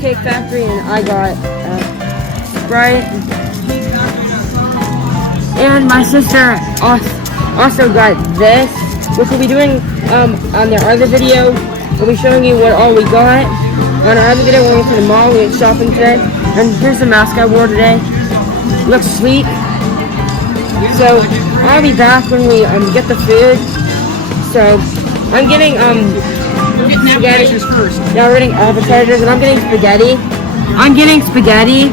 Cheesecake Factory, and I got Sprite. And my sister also got this, which we'll be doing on their other video. We'll be showing you what all we got. On our other video, we went to the mall, we went shopping today. And here's the mask I wore today. Looks sweet. So I'll be back when we get the food. So I'm getting spaghetti first. Yeah, we're getting appetizers, and I'm getting spaghetti.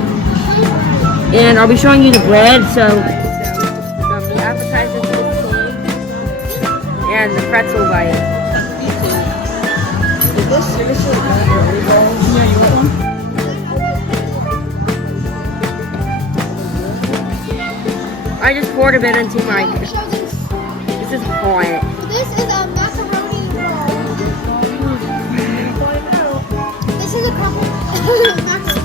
And I'll be showing you the bread. So the appetizers and the pretzel bite. I just poured a bit into my. This is hot. This is a macaroni roll. This is a couple macaroni.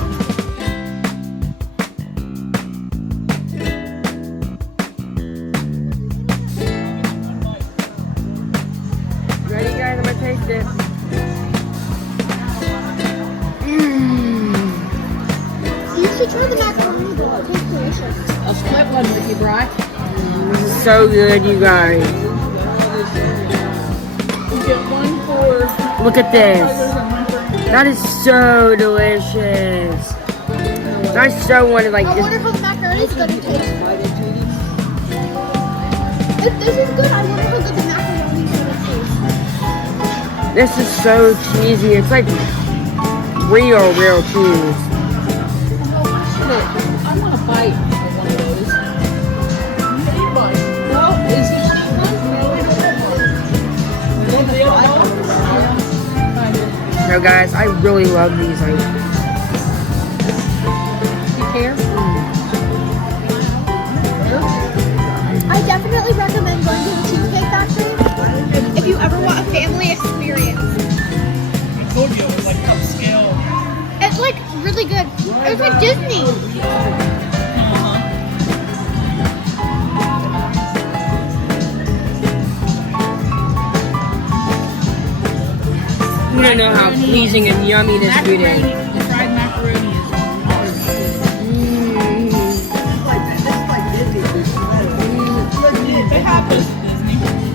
Ready, guys? I'm gonna taste it. You should try the macaroni roll. It tastes delicious. A split one that you brought. So good, you guys. You get one for. Look at this. That is so delicious. I so wanted like I wonder this. how the macaroni is going to taste. If this is good, I wonder how good the macaroni is going to taste. This is so cheesy. It's like real cheese. I want a bite of one of those. No, is he No, guys, I really love these. You care? I definitely recommend going to the Cheesecake Factory if you ever want a family experience. I told you it was like upscale. It's like really good. It's like Disney. You don't know how pleasing and yummy this food is. The fried macaroni is They have this at Disney.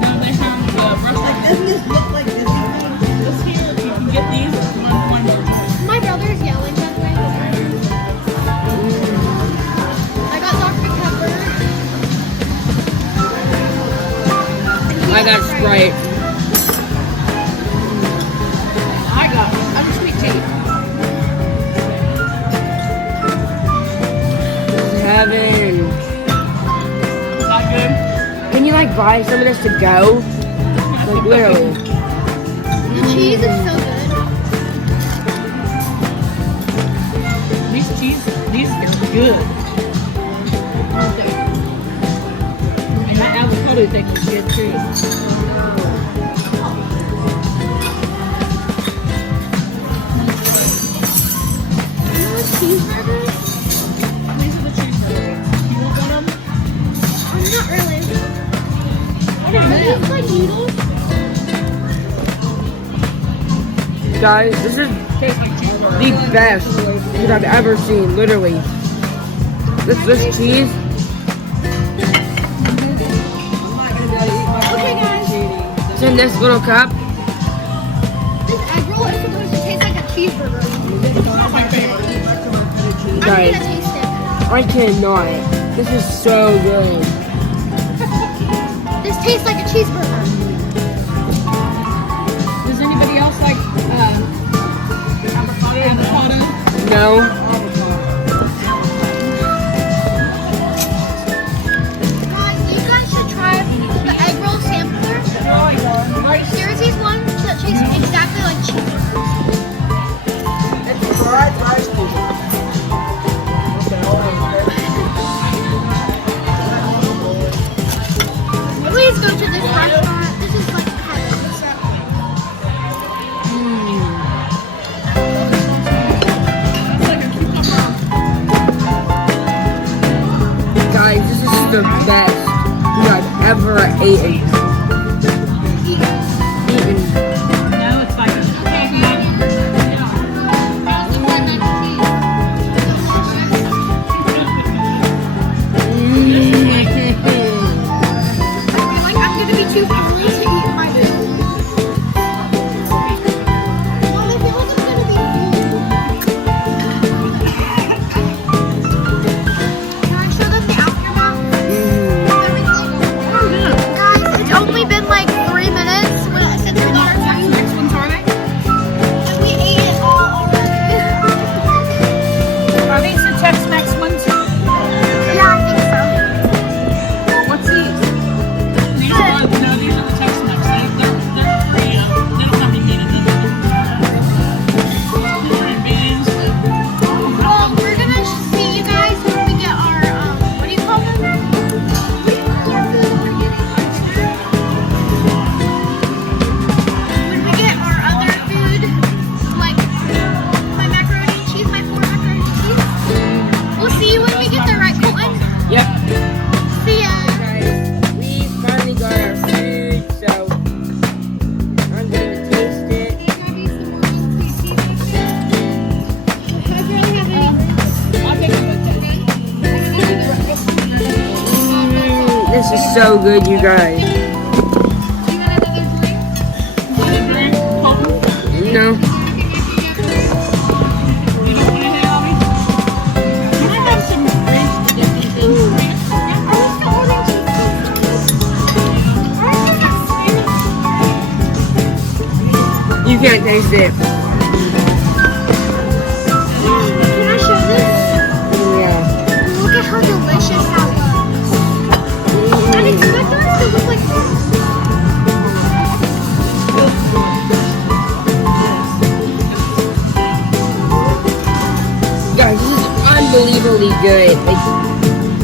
No, they have this here, you can get these for $1. My brother is yelling that way. I got Dr. Pepper. I got Sprite. I'm sweet tea. Heaven. Not good? Can you like buy some of this to go? Like literally. The cheese is so good. These are good. And that avocado thing is good too. Cheeseburgers? These are the cheeseburgers. You want one of them? Not really. Are these like noodles? Guys, this is Tastes like cheeseburger. the best food I've ever seen, literally. This cheese. Okay, guys. It's in this little cup. This egg roll is supposed to taste like a cheeseburger. Not my favorite. I'm Guys, gonna taste it. I cannot. This is so good. This tastes like a cheeseburger. Does anybody else like avocado? No. Guys, you guys should try the egg roll sampler. There's these ones that taste exactly like cheeseburgers. Please go to this restaurant. This is like heaven. Guys, this is the best food I've ever eaten. No, it's like a too hungry to eat my food. Mom, I feel like it's gonna be food. Can I show them the aftermath? Guys, it's only been like 3 minutes since we got our food. Next ones are they? And we ate it all already. Are these the Tex-Mex ones? Yeah, I think so. What's these? These are the Tex-Mex. They're free. They don't have any meat in them. Green beans. Well, we're gonna see you guys when we get our, what do you call them? When we get our other food, like my macaroni and cheese, my 4 macaroni and cheese. We'll see you when we get there, right, Colton? Yep. See ya. Guys, we finally got our food, so I'm going to taste it. I'll take it with This is so good, you guys. No. You don't want it, Abby? Can I have some ranch to dip these things? You can't taste it. Can I show this? Yeah. Look at how delicious that looks. I didn't expect ours to look like this. Guys, this is unbelievably good. Like,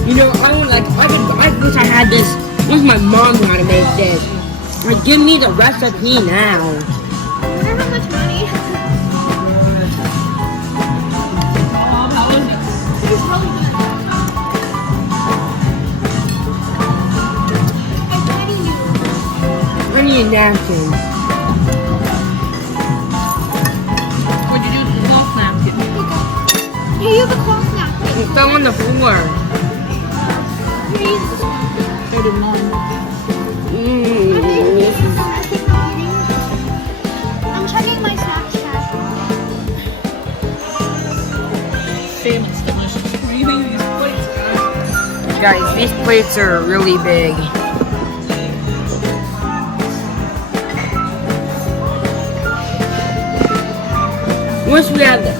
you know, I wish I had this. I wish my mom knew how to make this. Like, give me the recipe now. I wonder how much money. How is it? It's really good. It's tiny noodles. I need a napkin. What'd you do with the cloth napkin? Here, you have a cloth napkin. It fell on the floor. Here, use this one. So did mine. This is I'm checking my Snapchat. Damn, it's delicious. What do you think of these plates, guys? Guys, these plates are really big. Wish we had the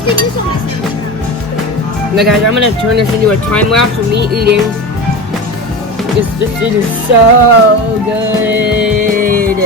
Stick this on my Snapchat. Now guys, I'm gonna turn this into a time lapse of me eating. This is so good.